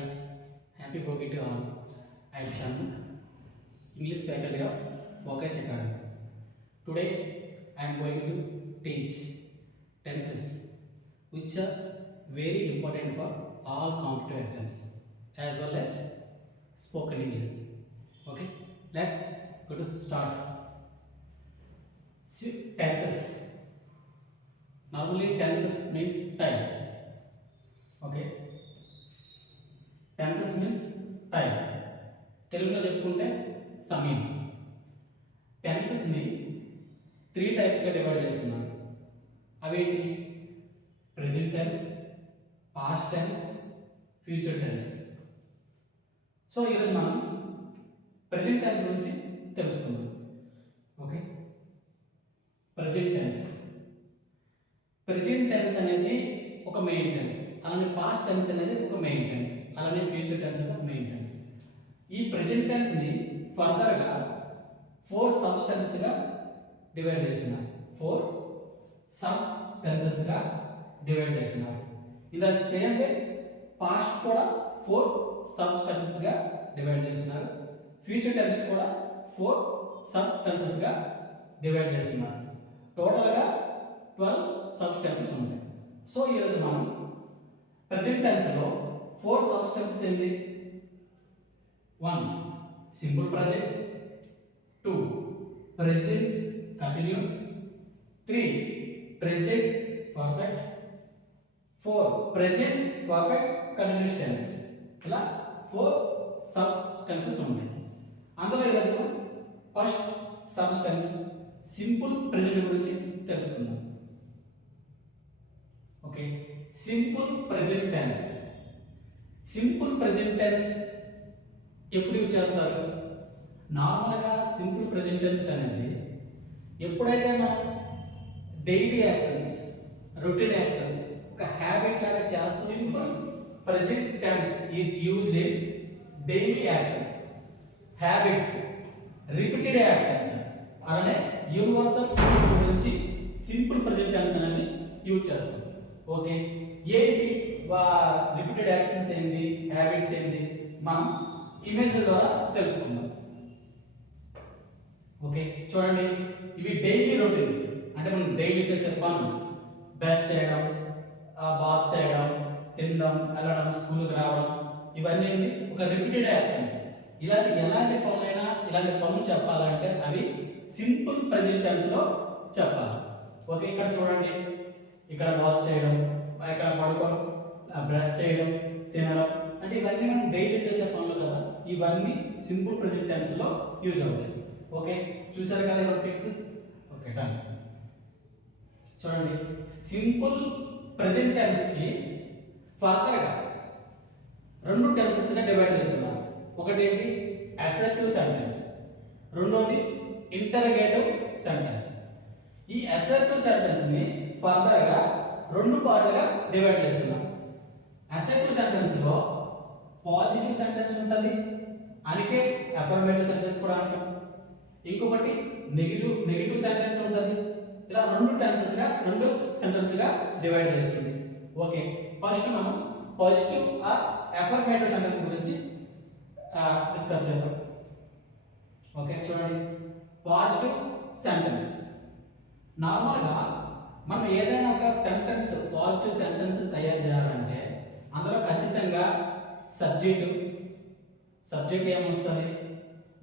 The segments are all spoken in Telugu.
Hi, happy Bogi to all. I am Shanmukh, English faculty of Focus Academy. Today I am going to teach tenses which are very important for all competitive exams as well as spoken English. Okay, let's go to start. Tenses. Normally tenses means time. Okay. Tenses means time, తెలుగులో చెప్పుకుంటే సమయం. టెన్సెస్ని 3 టైప్స్గా డివైడ్ చేస్తున్నారు. అవేంటి? Present tense, past tense, future tense. So ఈరోజు మనం ప్రెజెంట్ టెన్స్ గురించి తెలుసుకుందాం. Okay, present tense. Present tense అనేది ఒక మెయిన్ టెన్స్, అలానే పాస్ట్ టెన్స్ అనేది ఒక మెయిన్ టెన్స్, అలానే ఫ్యూచర్ టెన్స్ అనేది మెయిన్ టెన్స్. ఈ ప్రెజెంట్ టెన్స్ ని ఫర్దర్ గా 4 సబ్ టెన్సెస్ గా డివైడ్ చేస్తున్నారు. 4 సబ్ టెన్సెస్ గా డివైడ్ చేస్తున్నారు. In the same way past కూడా 4 సబ్ టెన్సెస్ గా డివైడ్ చేస్తున్నారు. ఫ్యూచర్ టెన్స్ కూడా 4 సబ్ టెన్సెస్ గా డివైడ్ చేస్తున్నారు. టోటల్ గా 12 సబ్ టెన్సెస్ ఉంటాయి. సో ఈ రోజు మనం ప్రెజెంట్ టెన్స్ లో 4 సబ్ టెన్సెస్ ఏంటి? 1 simple present, 2 present continuous, 3 present perfect, 4 present perfect continuous tense. ఇలా 4 సబ్ టెన్సెస్ ఉన్నాయి. అందులో ఈరోజు మనం first sub tense simple present గురించి తెలుసుకుందాం. Okay, simple present tense. Simple present tense ఎప్పుడు యూజ్ చేస్తారు? నార్మల్గా సింపుల్ ప్రెజెంట్ టెన్స్ అనేది ఎప్పుడైతే మనం డైలీ యాక్షన్స్, రొటీన్ యాక్షన్స్ ఒక హ్యాబిట్ లాగా చేస్తాం. Simple present tense is used in daily actions, habits, repeated actions, అలానే యూనివర్సల్ గురించి సింపుల్ ప్రెజెంట్ టెన్స్ అనేది యూజ్ చేస్తాం. ఓకే, ఏంటి రిపీటెడ్ యాక్షన్స్ ఏంటి, హ్యాబిట్స్ ఏంటి, మనం ఇమేజ్ ద్వారా తెలుసుకుందాం. ఓకే, చూడండి, ఇవి డైలీ రొటీన్స్, అంటే మనం డైలీ చేసే పనులు. బ్రష్ చేయడం, బాత్ చేయడం, తినడం, వెళ్ళడం, స్కూల్కి రావడం, ఇవన్నీ ఒక రిపీటెడ్ యాక్షన్స్. ఎలాంటి పనులైనా ఇలాంటి పనులు చెప్పాలంటే అవి సింపుల్ ప్రెజెంట్ టెన్స్ లో చెప్పాలి. ఓకే, ఇక్కడ చూడండి, ఇక్కడ వాచ్ చేయడం, ఇక్కడ పడుకోవడం, బ్రష్ చేయడం, తినడం, అంటే ఇవన్నీ మనం డైలీ చేసే పనులు కదా. ఇవన్నీ సింపుల్ ప్రెజెంట్ టెన్స్ లో యూజ్ అవుతాయి. ఓకే, చూసారు కదా ఈ పిక్స్. Okay, done. చూడండి, సింపుల్ ప్రెజెంట్ టెన్స్ కి ఫర్దర్ గా 2 టెన్సెస్ గా డివైడ్ చేస్తున్నాం. ఒకటి ఏంటి? అసర్టివ్ సెంటెన్స్, రెండోది ఇంటరగేటివ్ సెంటెన్స్. ఈ అసర్టివ్ సెంటెన్స్ ని ఫర్దర్ గా 2 పార్ట్లుగా డివైడ్ చేస్తున్నాం. అసర్టివ్ సెంటెన్స్ లో పాజిటివ్ సెంటెన్స్ ఉంటుంది, అందుకే అఫర్మేటివ్ సెంటెన్స్ కూడా అంటాం. ఇంకొకటి నెగిటివ్ సెంటెన్స్ ఉంటుంది. ఇలా 2 సెంటెన్స్ గా డివైడ్ చేస్తుంది. ఓకే, ఫస్ట్ మనం పాజిటివ్ ఆర్ అఫర్మేటివ్ సెంటెన్స్ గురించి డిస్కస్ చేద్దాం. ఓకే, చూడండి, పాజిటివ్ సెంటెన్స్. నార్మల్గా మనం ఏదైనా ఒక సెంటెన్స్, పాజిటివ్ సెంటెన్స్ తయారు చేయాలంటే అందులో ఖచ్చితంగా సబ్జెక్ట్ ఏమొస్తుంది,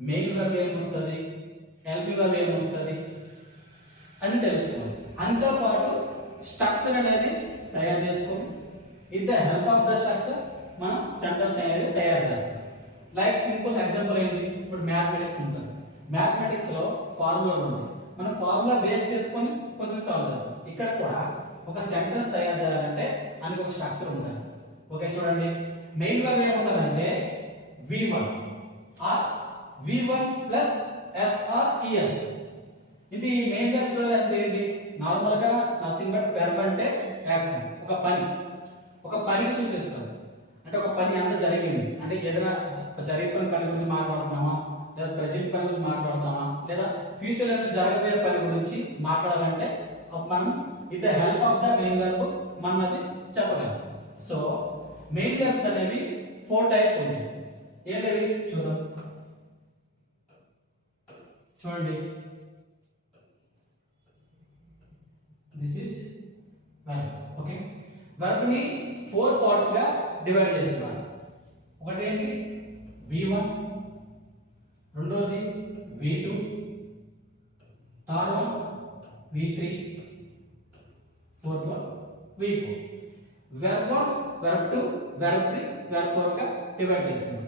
మెయిన్ వర్బ్ ఏమొస్తుంది, ఎల్పి వర్బ్ ఏమొస్తుంది అని తెలుసుకోవాలి. అంతో పాటు స్ట్రక్చర్ అనేది తయారు చేసుకోవాలి. With the help of the structure మనం సెంటెన్స్ అనేది తయారు చేస్తాం. లైక్ సింపుల్ ఎగ్జాంపుల్ ఏంటి? ఇప్పుడు మ్యాథమెటిక్స్ ఉంటుంది. మ్యాథమెటిక్స్ లో ఫార్ములాలు ఉంటాయి. మనం ఫార్ములా బేస్ చేసుకొని క్వశ్చన్ సాల్వ్ చేస్తాం. ఇక్కడ కూడా ఒక సెంటెన్స్ తయారు చేయాలంటే దానికి ఒక స్ట్రక్చర్ ఉంటుంది. ఓకే, చూడండి, మెయిన్ వర్బ్ ఏముంటుందంటే V1 or V1 plus SRES. ఇది మెయిన్ వర్బ్స్ అంటే ఏంటి? నార్మల్గా నథింగ్ బట్ వెర్బ్ అంటే యాక్షన్, ఒక పనిని సూచిస్తుంది. అంటే ఒక పని అంత జరిగింది అంటే ఏదైనా జరిగిన పని గురించి మాట్లాడుతున్నామా, లేదా ప్రెజెంట్ పని గురించి మాట్లాడతామా, లేదా ఫ్యూచర్ లో జరగబోయే పని గురించి మాట్లాడాలంటే మనం with the help of the main verb మనం అది చెప్పగలం. సో మెయిన్ వర్బ్స్ అనేవి 4 టైప్స్ ఉంటాయి. ఏంటవి చూద్దాం. చూడండి, this is verb. Okay, verb ని 4 పార్ట్స్ గా డివైడ్ చేస్తున్నారు. ఒకటి ఏంటి V1, రెండోది V2, third one V3, fourth one V4. Verb 1, verb 2, verb 3, verb 4 గా డివైడ్ చేస్తున్నాం.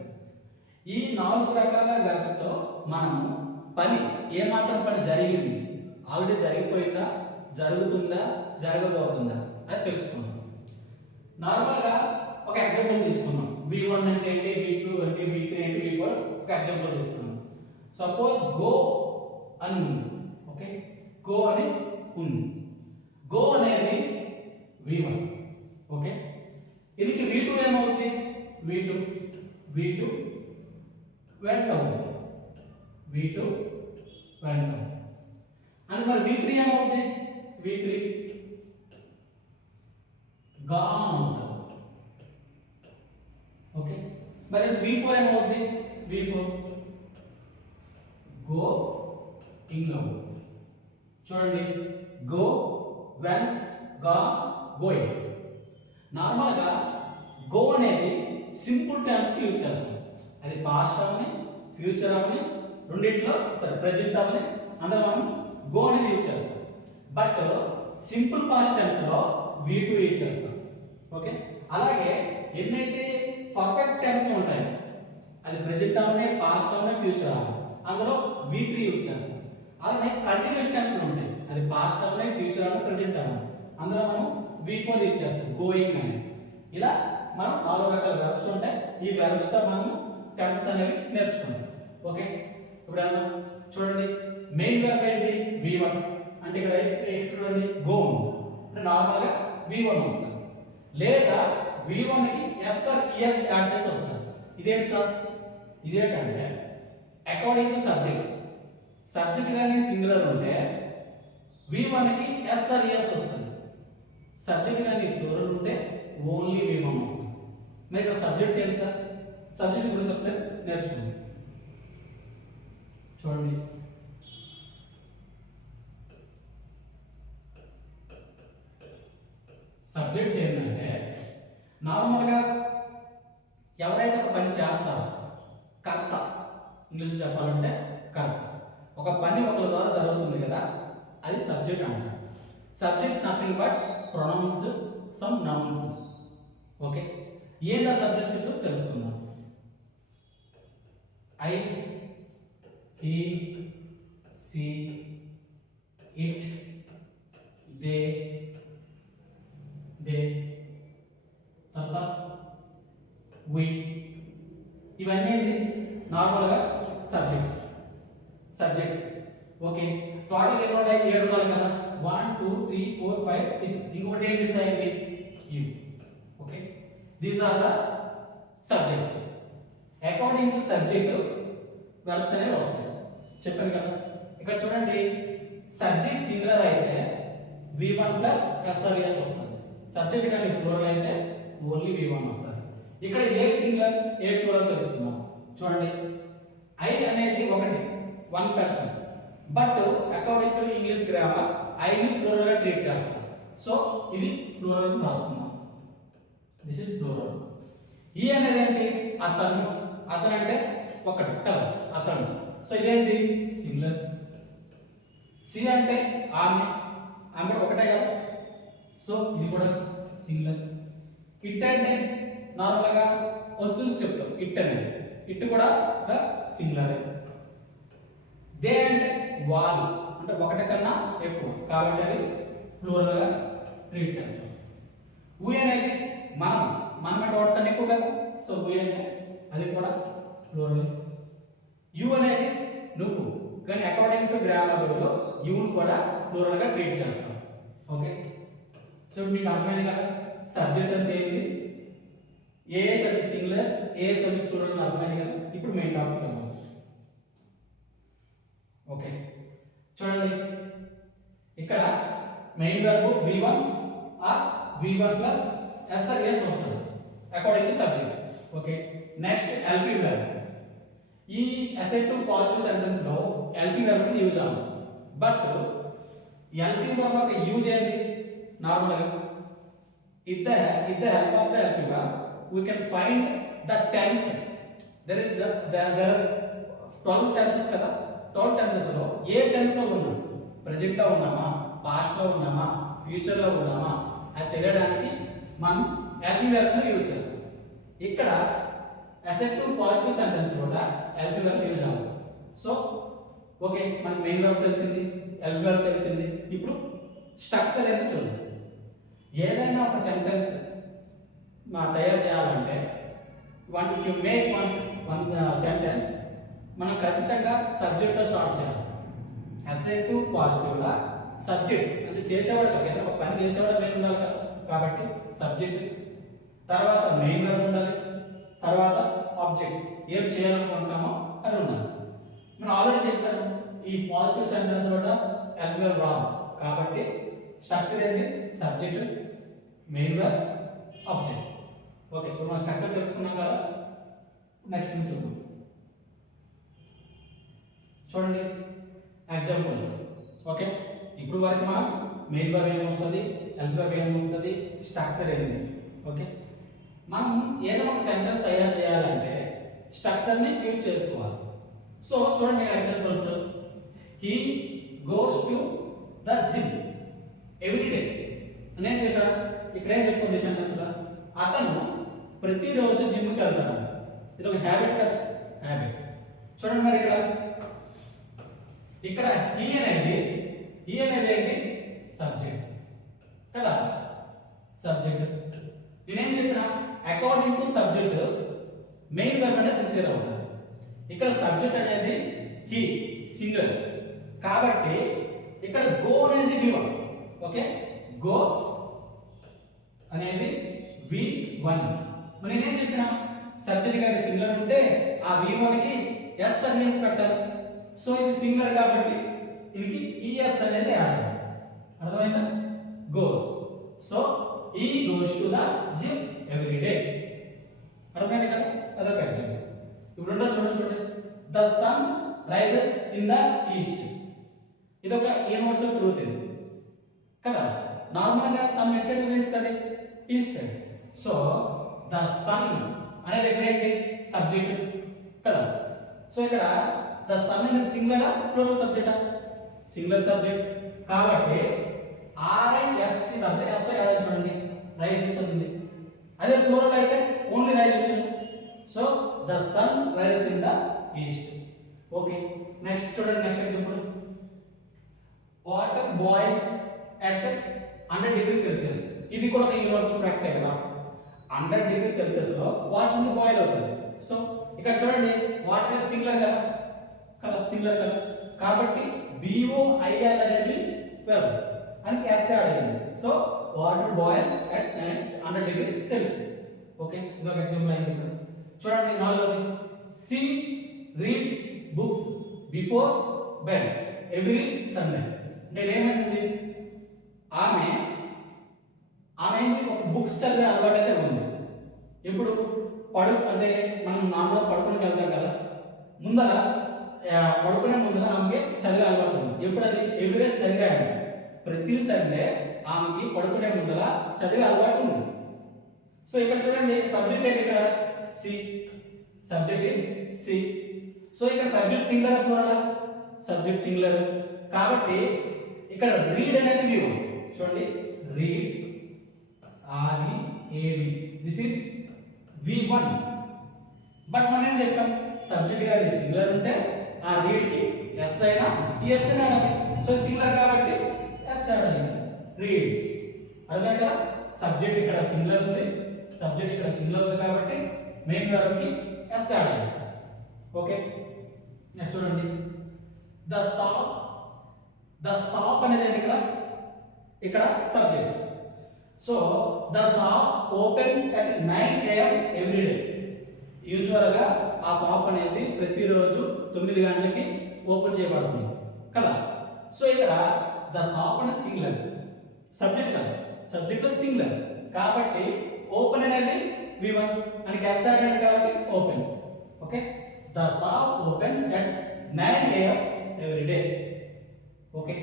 ఈ 4 రకాల వెర్బ్స్ తో మనము పని ఏమాత్రం పని జరిగింది, ఆల్రెడీ జరిగిపోయిందా, జరుగుతుందా, జరగబోతుందా అది తెలుసుకున్నాం. నార్మల్గా ఒక ఎగ్జాంపుల్ తీసుకున్నాం. V1 అంటే ఏంటి, V2 అంటే, V3 అంటే, V4 ఒక ఎగ్జాంపుల్ తీసుకున్నాం. సపోజ్ గో అని ఉంది. ఓకే, గో అని ఉంది. గో అనేది V1. ఓకే, దీనికి V2 ఏమవుతుంది, V2 వెంట అవుతుంది, V2 వెంట అవుతుంది. అని మరి V3 ఏమవుతుంది, V3 గాన్ అవుతుంది. ఓకే, మరి V4 ఏమవుతుంది, V4 గో ఇంగ్ అవుతుంది. చూడండి, గో, వెన్, గా, గోయింగ్. నార్మల్గా గో అనేది సింపుల్ టర్మ్స్కి యూజ్ చేస్తాం. అది పాస్ట్ అవని, ఫ్యూచర్ అవని, రెండిట్లో ప్రెజెంట్ అవని అందరూ మనం గో అనేది యూజ్ చేస్తాం. బట్ సింపుల్ పాస్ట్ టెన్స్లో V2 యూజ్ చేస్తాం. ఓకే, అలాగే ఎన్నైతే పర్ఫెక్ట్ టెన్స్ ఉంటాయో అది ప్రెజెంట్ అవని, పాస్ట్ అవని, ఫ్యూచర్ అవని అందులో V3 యూజ్ చేస్తాం. అలానే కంటిన్యూస్ టెన్స్లు ఉంటాయి, అది పాస్ట్ అవని, ఫ్యూచర్ అవని, ప్రెజెంట్ అవని అందులో మనం V4 యూజ్ చేస్తాం, గోయింగ్ అనేది. ఇలా మనం 4 రకాల వెర్బ్స్ ఉంటాయి. ఈ వెర్బ్స్ తో మనం టెన్స్ అనేవి నేర్చుకుంటాం. ఓకే, ఇప్పుడు వెళ్దాం. చూడండి, మెయిన్ వెర్బ్ ఏంటి, V1 అంటే ఇక్కడ చూడండి గో ఉంది అంటే నార్మల్గా V1 వస్తుంది. లేదా V1 కి S or ES యాడ్ చేసి వస్తుంది. ఇదేంటి సార్, ఇదేంటంటే అకార్డింగ్ టు సబ్జెక్ట్ కానీ సింగులర్ ఉంటే V1 కి S or ES వస్తుంది. సబ్జెక్ట్ కానీ ప్లూరల్ ఉంటే ఓన్లీ V1 వస్తుంది. మరి ఇక్కడ సబ్జెక్ట్స్ ఏంటి సార్, సబ్జెక్ట్స్ గురించి ఒకసారి నేర్చుకోండి. చూడండి, సబ్జెక్ట్స్ ఏంటంటే నార్మల్గా ఎవరైతే ఒక పని చేస్తారో కర్త, ఇంగ్లీష్ చెప్పాలంటే కర్త. ఒక పని ఒకరి ద్వారా జరుగుతుంది కదా, అది సబ్జెక్ట్ అంటారు. Subjects nothing but pronouns, some nouns. Okay, ఏందా సబ్జెక్ట్స్ ఇప్పుడు తెలుసుకుందాం. I, he, she, it, they, తర్వాత వి, ఇవన్నీ నార్మల్గా సబ్జెక్ట్స్. ఓకే, టోటల్ ఎన్ని ఉంటాయి, 7 ఉన్నాయి కదా. 1 2 3 4 5 6. ఇంకోటి ఏంటి sir, you. Okay, these are the subjects. According to subject verbs అనేవి వస్తాయి. చెప్పాను కదా. ఇక్కడ చూడండి, సబ్జెక్ట్ సింగులర్ అయితే V1 ప్లస్ SRS వస్తుంది. సబ్జెక్ట్ కానీ ప్లూరల్ అయితే ఓన్లీ V1 వస్తుంది. ఇక్కడ ఏ సింగులర్ ఏ ప్లూరల్ తెలుసుకున్నాం. చూడండి, ఐ అనేది one person, but according to English grammar ఐని ప్లూరల్ గా ట్రీట్ చేస్తాం. సో ఇది ప్లూరల్ రాసుకున్నాం, దిస్ ఇస్ ప్లూరల్. ఈ అనేది ఏంటి, అతను అంటే ఒకటి కదా, అతను. సో ఇదేంటి సింగులర్. సి అంటే ఆమె కూడా ఒకటే కదా, సో ఇది కూడా సింగులర్. ఇట్ అంటే నార్మల్గా వస్తువులు చెప్తాం, ఇట్ కూడా ఒక సింగులర్. దే అంటే వాళ్ళు అంటే ఒకటి కన్నా ఎక్కువ కాబట్టి అది ప్లూరల్ గా ట్రీట్ చేస్తాం. వి అనేది మనం అంటే ఒకటి కన్నా ఎక్కువ కదా, సో వి అంటే అది కూడా ప్లూరల్. యు అనేది నువ్వు, కానీ అకార్డింగ్ టు గ్రామర్ లో యుని కూడా ప్లూరల్ గా ట్రీట్ చేస్తాం. ఓకే, సో మీకు అర్థమైంది కదా సబ్జెక్ట్స్ అంటే ఏంటి, ఏ సబ్జెక్ట్ సింగులర్ ఏ సబ్జెక్ట్ ప్లూరల్ అర్థమైంది కదా. ఇప్పుడు మెయిన్ టాపిక్ వెళ్దాం. ఓకే, చూడండి, ఇక్కడ main verb V1 or V1 plus S or S వస్తుంది according to subject. Okay, next helping verb. ఈ అసెర్టివ్ పాజిటివ్ సెంటెన్స్ లో ఎల్పి వెర్బ్ ని యూజ్ అవ్వదు. బట్ ఎల్పి వెర్బ్ యొక్క యూజ్ ఏంటి? నార్మల్ గా with the help of the LP verb we can find the tense. There are 12 tenses కదా. 12 tenses లో ఏ టెన్స్ లో ఉన్నాం, ప్రెజెంట్ లో ఉన్నామా, పాస్ట్ లో ఉన్నామా, ఫ్యూచర్ లో ఉన్నామా అది తెలియడానికి మనం ఎల్పి వెర్బ్స్ ని యూజ్ చేస్తాం. ఇక్కడ అసెర్టివ్ పాజిటివ్ సెంటెన్స్ కూడా ఎల్పి వెర్బ్ యూజ్ అవ్వదు. సో ఓకే, మనకి మెయిన్ వెర్బ్ తెలిసింది, ఎల్పి వెర్బ్ తెలిసింది. ఇప్పుడు స్ట్రక్చర్ ఏంటో చూద్దాం. ఏదైనా ఒక సెంటెన్స్ తయారు చేయాలంటే if you make one sentence మనం ఖచ్చితంగా సబ్జెక్ట్తో స్టార్ట్ చేయాలి. అసెర్టివ్ పాజిటివ్గా సబ్జెక్ట్ అంటే చేసేవాడు కదా, ఏదైనా ఒక పని చేసేవాడు మెయిన్ ఉండాలి కదా. కాబట్టి సబ్జెక్ట్, తర్వాత మెయిన్ వర్బ్ ఉండాలి, తర్వాత ఆబ్జెక్ట్, ఏం చేయాలనుకుంటున్నామో అది ఉండాలి. మనం ఆల్రెడీ చెప్పాను ఈ పాజిటివ్ సెంటెన్స్ కూడా ఎల్పి వెర్బ్ రాదు. కాబట్టి స్ట్రక్చర్ ఏంటి? Subject, main verb, object. Okay, ఇప్పుడు మనం స్ట్రక్చర్ తెలుసుకున్నాం కదా. నెక్స్ట్ నుంచి చూద్దాం. చూడండి ఎగ్జాంపుల్స్. ఓకే, ఇప్పుడు వరకు మనం మెయిన్ వర్బ్ ఏమొస్తుంది, ఎల్పి వెర్బ్ ఏమొస్తుంది, స్ట్రక్చర్ ఏంటి. ఓకే, మనం ఏదైనా ఒక సెంటెన్స్ తయారు చేయాలంటే స్ట్రక్చర్ని యూజ్ చేసుకోవాలి. సో చూడండి examples. He goes to the gym every day అనేది ఇక్కడ ఏం చెప్పుకుంది సెంటెన్స్ గా, అతను ప్రతిరోజు జిమ్కి వెళ్తాడు. ఇది ఒక హ్యాబిట్ కదా, హ్యాబిట్. చూడండి మరి ఇక్కడ హీ అనేది ఏంటి? సబ్జెక్ట్ కదా, సబ్జెక్ట్. నేనేం చెప్పినా according to subject main verb అనేది కన్సిడర్ అవుతుంది. ఇక్కడ సబ్జెక్ట్ అనేది హీ సింగులర్ కాబట్టి ఇక్కడ గో అనేది V1. ఓకే, గో అనేది V1. మరి నేనేం చెప్పినా సబ్జెక్ట్ కానీ సింగులర్ ఉంటే ఆ V1 కి ఎస్ అనేసి పెట్టాలి. సో ఇది సింగులర్ కాబట్టి దీనికి ఈఎస్ అనేది యాడ్ అవ్వాలి. అర్థమైందా? గోస్. సో ఈ goes to the gym every day. అర్థమైంది కదా, అదొక ఎగ్జాంపుల్. ఇప్పుడు చూడండి, the sun rises in the east. ఇదొక యూనివర్సల్ ట్రూత్ ఇది కదా. నార్మల్ గా సన్ ఎట్ సైడ్ ఉదయిస్తుంది, east side. So the sun అనేది ఇక్కడ ఏంటి? సబ్జెక్ట్ కదా. సో ఇక్కడ ద సన్ అనేది సింగులర్ ప్లూరల్ సబ్జెక్టా? సింగులర్ సబ్జెక్ట్ కాబట్టి ఆర్ఐఎస్ ఇదంతా ఎస్ యాడ్ చూడండి, రైజెస్ ఉంది. అదే ప్లూరల్ అయితే ఓన్లీ రైజ్ వచ్చింది. So the sun rises in the east. Okay, next చూడండి, next example. Water boils at 100 degrees Celsius. ఇది కూడా ఒక యూనివర్సల్ ఫ్యాక్ట్ కదా. 100 degrees Celsius లో వాటర్ ని బాయిల్ అవుతుంది. సో ఇక్కడ చూడండి వాటర్ అనేది సింగులర్ కదా, సింగులర్ కదా. కాబట్టి BOIL అనేది వెర్బ్ అని ఎస్ యాడ్ అయ్యింది. So water boils at 100 degrees Celsius. Okay, ఇదొక ఎగ్జాంపుల్ అయింది. చూడండి నాలుగోది. she reads books before bed every Sunday. అంటే ఏమైంది? ఆమె ఒక బుక్స్ చదివే అలవాటు అయితే ఉంది. ఇప్పుడు అంటే మనం నార్మల్గా పడుకుని వెళ్తాం కదా, పడుకునే ముందర ఆమెకి చదివే అలవాటు ఉంది. ఎప్పుడు అది? ఎవ్రీ సండే అండి. ప్రతి సండే ఆమెకి పడుకునే ముందర చదివే అలవాటు ఉంది. సో ఇక్కడ చూడండి సబ్జెక్ట్ ఏంటి? ఇక్కడ సి, సబ్జెక్ట్ సి. సో ఇక్కడ subject singular plural? Subject singular కాబట్టి ఇక్కడ రీడ్ అనేది V1. చూడండి, read READ, this is V1. But మనం ఏం చెప్పాం? సబ్జెక్ట్ గారి సింగులర్ ఉంటే ఆ రీడ్ కి ఎస్ అయినా ఎస్ అయినా అడాలి. సో సింగులర్ కాబట్టి ఎస్ అడాలి, రీడ్స్. అర్థం కదా. సబ్జెక్ట్ ఇక్కడ సింగులర్ ఉంది, సబ్జెక్ట్ ఇక్కడ సింగులర్ ఉంది కాబట్టి మెయిన్ వర్బ్ కి ఎస్ అడాలి. ఓకే, నెక్స్ట్ చూడండి. ద షాప్ అనేది ఇక్కడ subject. So the shop opens at 9 AM every day. Usual గా ఆ షాప్ అనేది ప్రతిరోజు 9 గంటలకి ఓపెన్ చేయబడుతుంది కదా. సో ఇక్కడ ద షాప్ అనేది సింగులర్, సబ్జెక్ట్ కదా, సబ్జెక్ట్ సింగులర్ కాబట్టి ఓపెన్ అనేది V1 మనకి ఎస్ యాడ్ అయింది కాబట్టి opens. Okay, the shop opens at 9 AM every day. Okay,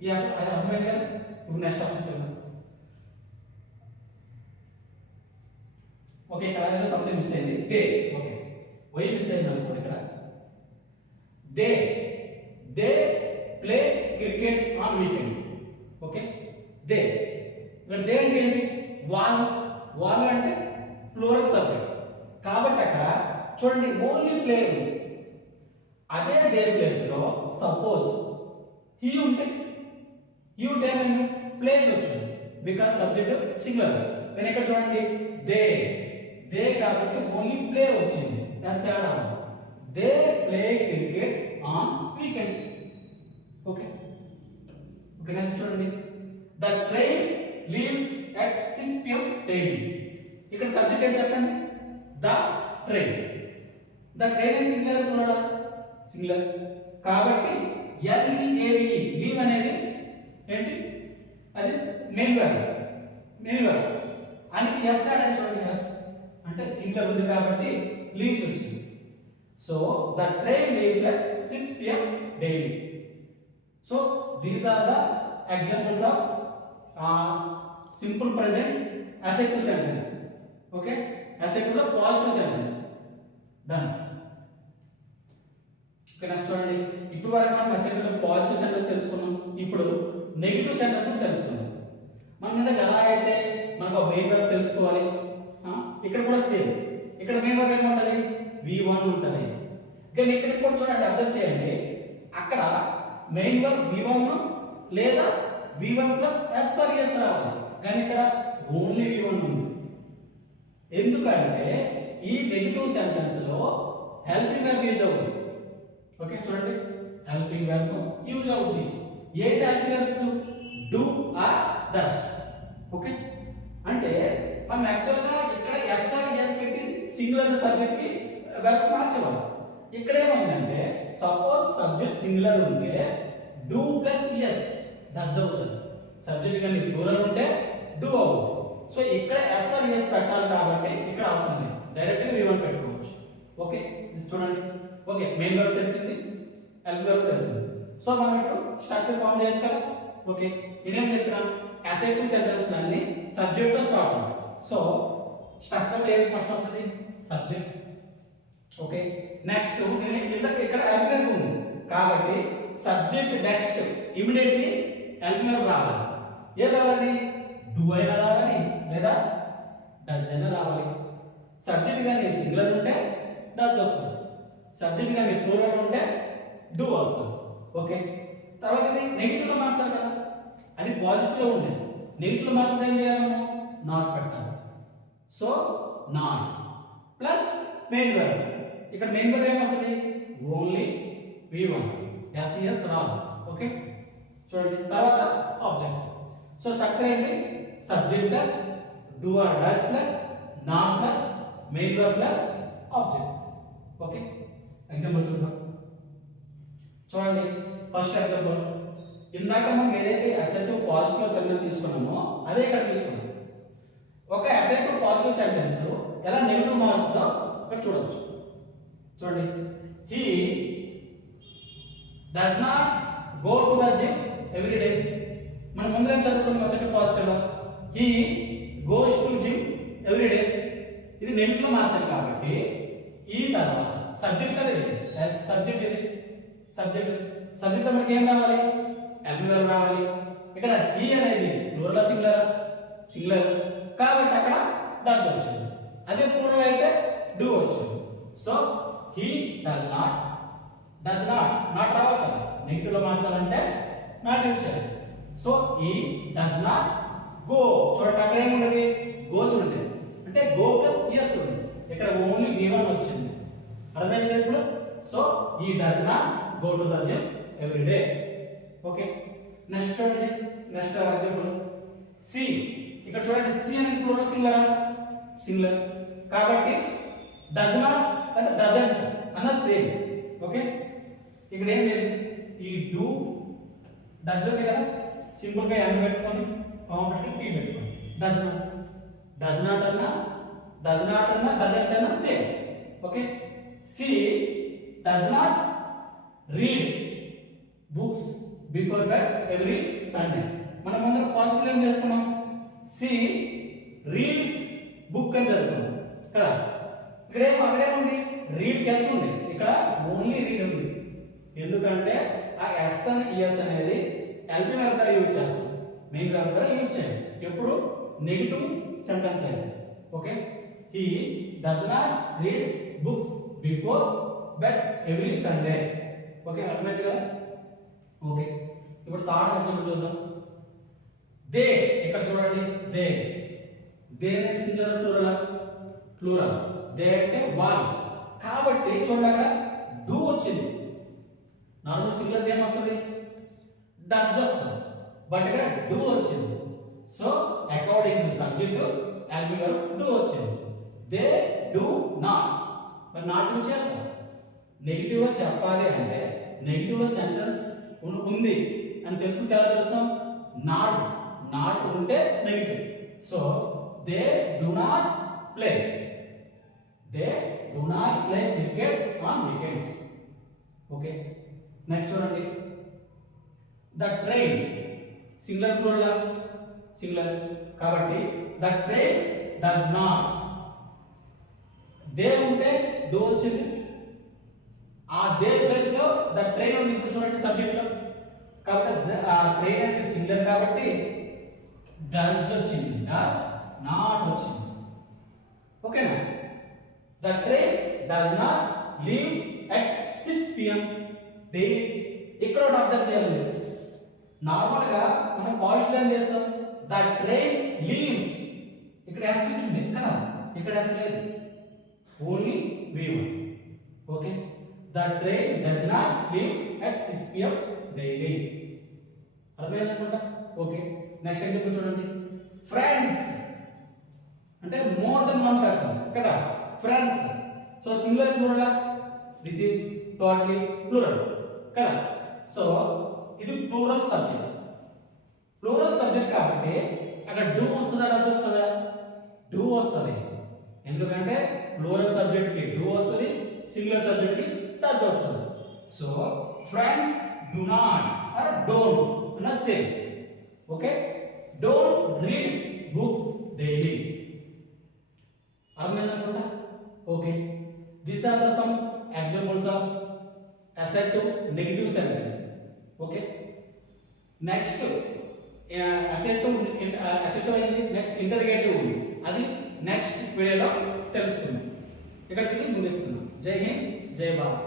ఇది అర్థమైంది కదా. ఇప్పుడు నెక్స్ట్ ఆప్షన్ చూద్దాం. ఓకే, ఇక్కడ ఏదో సంథింగ్ మిస్ అయింది. దే. ఓకే, వై మిస్ అయింది అనుకోండి. ఇక్కడ they play cricket on weekends. Okay, they. ఇక్కడ దే అంటే ఏంటి? వాళ్ళు అంటే ప్లూరల్ సబ్జెక్ట్ కాబట్టి అక్కడ చూడండి ఓన్లీ ప్లే ఉంది. అదే దే ప్లేస్ లో సపోజ్ హీ ఉంటే ఏమైంది? ప్లేస్ వచ్చింది బికాస్ సబ్జెక్ట్ సింగులర్. కానీ ఇక్కడ చూడండి దే కాబట్టి ఓన్లీ ప్లే వచ్చింది. ఎస్ యాడ్ అవ్వాలి. They play cricket on weekends. Okay, next చూడండి. The train leaves at 6 PM daily. ఇక్కడ సబ్జెక్ట్ ఏంటి చెప్పండి? The train. The train is singular plural? Singular కాబట్టి LEAVE లీవ్ అనేది ఏంటి? అది మెయిన్ వర్బ్. అని ఎస్ యాడ్ అని చూడండి. ఎస్ అంటే సింగులర్ ఉంది కాబట్టి లీవ్స్ వచ్చింది. So the train leaves at 6 PM daily. So these are the examples of simple present assertive sentence. Okay, assertive is positive sentence. Done. Okay, next చూడండి. ఇప్పుడు వరకు మనం assertive పాజిటివ్ సెంటెన్స్ తెలుసుకున్నాం. ఇప్పుడు నెగటివ్ సెంటెన్స్ కూడా తెలుసుకున్నాం. మనం ఇందాక ఎలా అయితే మనకు ఒక మెయిన్ వర్బ్ తెలుసుకోవాలి, ఇక్కడ కూడా సేమ్. ఇక్కడ మెయిన్ వర్బ్ ఏముంటది? V1 ఉంటది. కానీ ఇక్కడ కూడా చూడండి, అబ్జర్వ్ చేయండి. అక్కడ మెయిన్ వర్బ్ V1 లేదా V1 plus S or S రావాలి. కానీ ఇక్కడ ఓన్లీ V1 ఉంది. ఎందుకంటే ఈ నెగటివ్ సెంటెన్స్ లో హెల్పింగ్ వర్బ్ యూజ్ అవుతుంది. ఓకే, చూడండి, హెల్పింగ్ వర్బ్ యూజ్ అవుతుంది. ఏ helping verbs? Do or does. Okay, అంటే మనం యాక్చువల్ గా ఇక్కడ ఎస్ ఆర్ ఎస్ పెట్టి సింగులర్ సబ్జెక్ట్ కి వర్బ్స్ మార్చేవాళ్ళం. ఇక్కడ ఏమైందంటే సపోజ్ సబ్జెక్ట్ సింగులర్ ఉంటే డు ప్లస్ ఎస్ డస్ అవుతుంది. సబ్జెక్ట్ కానీ ప్లూరల్ ఉంటే డు అవుతుంది. సో ఇక్కడ ఎస్ ఆర్ ఎస్ పెట్టాలి కాబట్టి ఇక్కడ అవసరం లేదు, డైరెక్ట్ గా V1 పెట్టుకోవచ్చు. ఓకే, చూడండి. ఓకే, మెయిన్ వర్బ్ తెలిసింది, హెల్ప్ వర్బ్ తెలిసింది. సో మనం ఇప్పుడు స్ట్రక్చర్ ఫామ్ చేయొచ్చు కదా. ఓకే, నేనేం చెప్పినా అసెర్టివ్ సెంటెన్స్ అన్ని సబ్జెక్ట్ తో స్టార్ట్ అవుతాయి. సో స్ట్రక్చర్ ఏది ఫస్ట్ వస్తుంది? సబ్జెక్ట్. ఓకే, నెక్స్ట్ నేను ఇక్కడ హెల్ప్ వర్బ్ ఉంది కాబట్టి subject next immediately help verb రావాలి. ఏం రావాలి? డు అయినా రావాలి లేదా డస్ అయినా రావాలి. సబ్జెక్ట్ కానీ సింగులర్ ఉంటే డస్ వస్తుంది, సబ్జెక్ట్ కానీ ప్లూరల్ ఉంటే డు వస్తుంది. ఓకే, తర్వాత ఇది నెగిటివ్ లో మార్చాలి కదా. అది పాజిటివ్ లో ఉండే నెగిటివ్ లో మార్చడం ఏం చేయాలి? మనం నాట్ పెట్టాలి. So not plus main verb. ఇక్కడ మెయిన్ వర్బ్ ఏమొస్తుంది? ఓన్లీ V1, SES రాదు. ఓకే, చూడండి. తర్వాత ఆబ్జెక్ట్. సో స్ట్రక్చర్ ఏంటి? Subject plus do or does plus not plus main verb plus object. Okay, example చూద్దాం. చూడండి, ఫస్ట్ ఎగ్జాంపుల్. ఇందాక మనం ఏదైతే అసెర్టివ్ పాజిటివ్ సెంటెన్స్ తీసుకున్నామో అదే ఇక్కడ తీసుకున్నాం. ఒక అసెర్టివ్ పాజిటివ్ సెంటెన్స్ ఎలా నెగటివ్ మారుస్తుందో ఇక్కడ చూడొచ్చు. చూడండి, he does not go to the gym every day. మనం ముందు ఏం చదువుకున్నాం? అసెర్టివ్ పాజిటివ్ లో he goes to gym every day. ఇది నెగటివ్ మార్చాలి కాబట్టి ఈ తర్వాత సబ్జెక్ట్ కదా, ఇది సబ్జెక్ట్. ఇది సబ్జెక్ట్ మనకి ఏం రావాలి? హెల్పింగ్ వర్బ్ రావాలి. ఇక్కడ ఈ అనేది ప్లూరల్ సింగులర్ కాబట్టి అక్కడ డస్ వచ్చింది. అదే ప్లూరల్ అయితే డు వచ్చింది. So he does not not రావాలి కదా, నెగిటివ్ లో మార్చాలంటే నాట్ యూజ్ చేయాలి. So he does not go. చూడండి, అక్కడ ఏముంటది? గోస్ ఉంటుంది, అంటే గో ప్లస్ ఎస్ ఉంది. ఇక్కడ ఓన్లీ V1 వచ్చింది. అర్థమైంది కదా ఇప్పుడు? So he does not go to the gym every day. Okay, next చూడండి. Next example C. ఇక్కడ చూడండి, సి అనేది ప్లూరల్ సింగులర్ కాబట్టి డస్ నాట్ అంటే డజంట్ అన్న సేమ్. ఓకే, ఇక్కడ ఏం లేదు, ఈ డు డస్ ఉంది కదా, సింపుల్ గా ఎన్ పెట్టుకొని కామా పెట్టుకొని టీ పెట్టుకోండి. డస్ నాట్ అన్నా డస్ నాట్ అన్న డజంట్ అన్న same. Okay, she does not read books before bed every Sunday. మనం ముందర పాజిటివ్ ఏం చేసుకున్నాం, సి రీడ్స్ బుక్ అని చదువుకున్నాం కదా. అక్కడేముంది రీడ్ ఎస్ ఉంది, ఇక్కడ ఓన్లీ రీడ్ ఉంది. ఎందుకంటే ఆ ఎస్ అని ఈఎస్ అనేది ఎల్పి వెర్బ్ ద్వారా యూజ్ చేస్తాం, మెయిన్ వెర్బ్ ద్వారా యూజ్ చేయాలి ఎప్పుడు నెగిటివ్ సెంటెన్స్ అయితే. Okay, he does not read books before bed every Sunday. Okay, అర్థమైంది కదా. ఓకే, ఇప్పుడు థర్డ్ ఎగ్జాంపుల్ చూద్దాం. దే, ఇక్కడ చూడండి దే అనేది సింగులర్ ప్లూరల్? ప్లూరల్. దే అంటే వాళ్ళు, కాబట్టి చూడండి అక్కడ డూ వచ్చింది. నార్మల్ సింగులర్ ఏం వస్తుంది, డజ్ వస్తుంది, బట్ ఇక్కడ డూ వచ్చింది. So according to subject LB verb do వచ్చింది. దే డూ నాట్, మరి నాట్ యూజ్ చేయాలి. నెగిటివ్ లో చెప్పాలి అంటే నెగిటివ్ లో సెంటెన్స్ ఉంది అని తెలుసుకుంటే ఎలా తెలుస్తాం, నాట్ నాట్ ఉంటే negative. So they do not play, they do not play cricket on weekends. Okay, next చూడండి. The train singular plural? Singular, కాబట్టి the train does not. They ఉంటే డూ వచ్చింది, ఆ దే ప్లేస్ లో ద ట్రైన్ ఉంది. ఇప్పుడు చూడండి సబ్జెక్ట్ లో, కాబట్టి ఆ ట్రైన్ అనేది సింగులర్ కాబట్టి డజ్ వచ్చింది, డజ్ నాట్ వచ్చింది. ఓకేనా. The train does not leave at 6 PM daily. ఇక్కడ ఒకటి అబ్జర్వ్ చేయాలి, నార్మల్ గా మనం పాజిటివ్ ఏం చేస్తాం, ద ట్రైన్ లీవ్స్. ఇక్కడ ఎస్ వచ్చింది కదా, ఇక్కడ ఎస్ లేదు, only V1. Okay, the train does not leave at 6 PM daily. అర్థమైంది అనుకుంటా. ఓకే, నెక్స్ట్ ఎగ్జాంపుల్ చూడండి. ఫ్రెండ్స్ అంటే మోర్ దెన్ వన్ పర్సన్ కదా, friends. So singular plural, this is totally plural కదా. సో ఇది ప్లూరల్ సబ్జెక్ట్, ప్లూరల్ సబ్జెక్ట్ కాబట్టి అక్కడ డూ వస్తుందా డజ్ వస్తుందా, డూ వస్తుంది. ఎందుకంటే ప్లూరల్ సబ్జెక్ట్ కి డూ వస్తుంది, సింగులర్ సబ్జెక్ట్ కి డజ్ వస్తుంది. So friends do not or don't అన్న same. Okay, don't read books daily. అర్థమైంది అనుకుంటా. Okay, these are the some examples of assertive negative sentence. Okay, next assertive అయింది, నెక్స్ట్ ఇంటర్గేటివ్ ఉంది, అది నెక్స్ట్ వీడియోలో తెలుసుకుందాం. ఇక్కడ తిరిగి ముగిస్తున్నాం. జై హింద్, జై భారత్.